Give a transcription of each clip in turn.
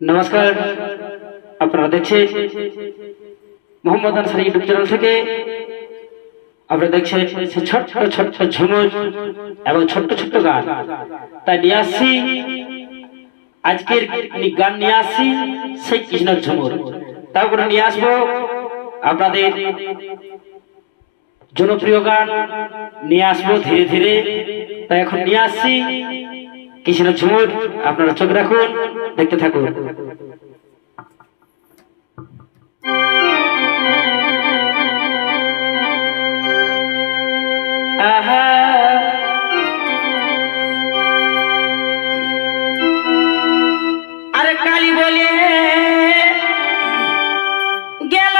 নমস্কার, আপনারা দেখছেন মোহাম্মদ আনসারী ইউটিউব চ্যানেল থেকে। আপনারা দেখছেন ছোট্ট ছোট্ট ঝুমুর এবং ছোট্ট ছোট্ট গান। তাই নিয়ে আসছি আজকের গান, নিয়ে আসছি সেই কৃষ্ণর ঝুমুর। তারপরে নিয়ে আসবো আপনাদের জনপ্রিয় গান, নিয়ে আসবো ধীরে ধীরে। তাই এখন নিয়ে আসছি কৃষ্ণের ঝুমুর। আপনারা চোখ রাখুন, দেখতে থাকুন। আহা আরে কালী বলে গেল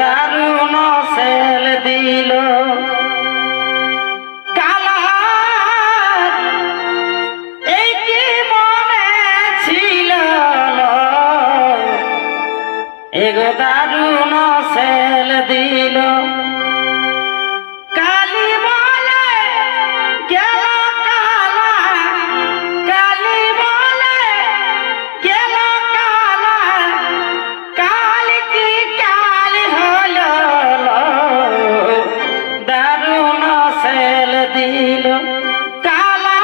দারুণ সেল দিল কালা, এই কি মনে ছিল এগো দারুণ সেল দিল। কালী বলে গেল কালা, কালী বলে গেল কালা, কালী কি কালী হলো দারুণ সেল দিল কালা,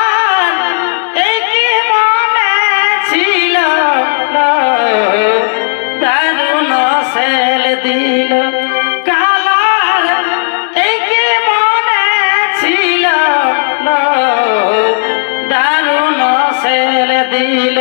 এই কি মনে ছিল দারুণ সেল দিল কালা, এই কি মনে ছিল দারুণ সেল দিল।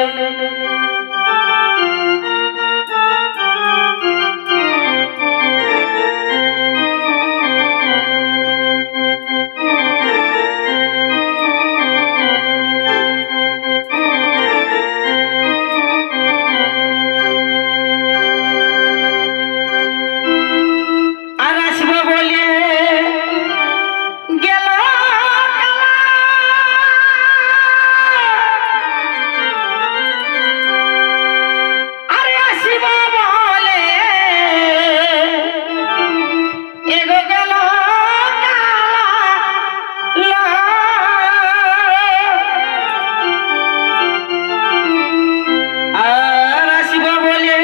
আর আসবো বলে গেল কালা, আরে আসবো বলে এগো গেল কালা, আর আসবো বলে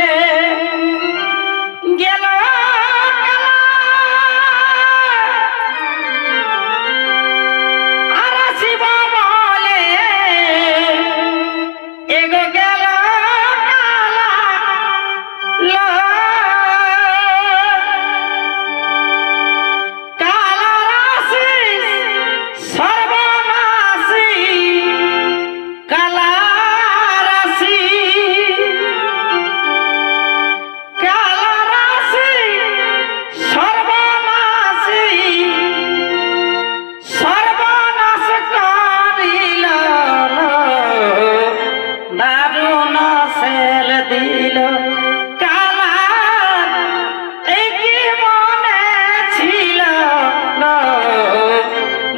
গেল কালা, আর আসবো বলে এগো গেল কালা, কালা রাশি সর্বনাশী, কালা রাশি, কালা রাশি সর্বনাশী, সর্বনাশ করিল দারুণ সেল দিল কালা, এই কি মনে ছিল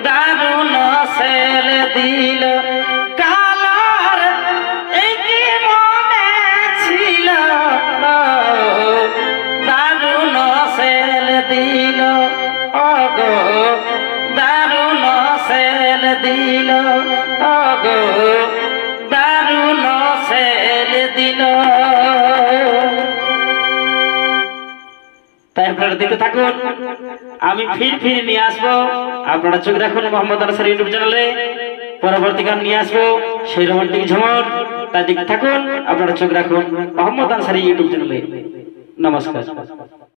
দারুণ সেল দিল কালার, এই কি মনে ছিল দারুণ সেল দিল অগো দারুণ সেল দিল অগো দারুণ সেল দিল। তাই আপনারা দেখতে থাকুন। আমি ফির নিয়ে আসবো, আপনারা চোখ রাখুন মোহাম্মদ আনসারী ইউটিউব চ্যানেলে। পরবর্তী গান নিয়ে আসবো সেই রোমান্টিক ঝুমুর, তাই দেখতে থাকুন, আপনারা চোখ রাখুন মোহাম্মদ আনসারী ইউটিউব চ্যানেলে। নমস্কার।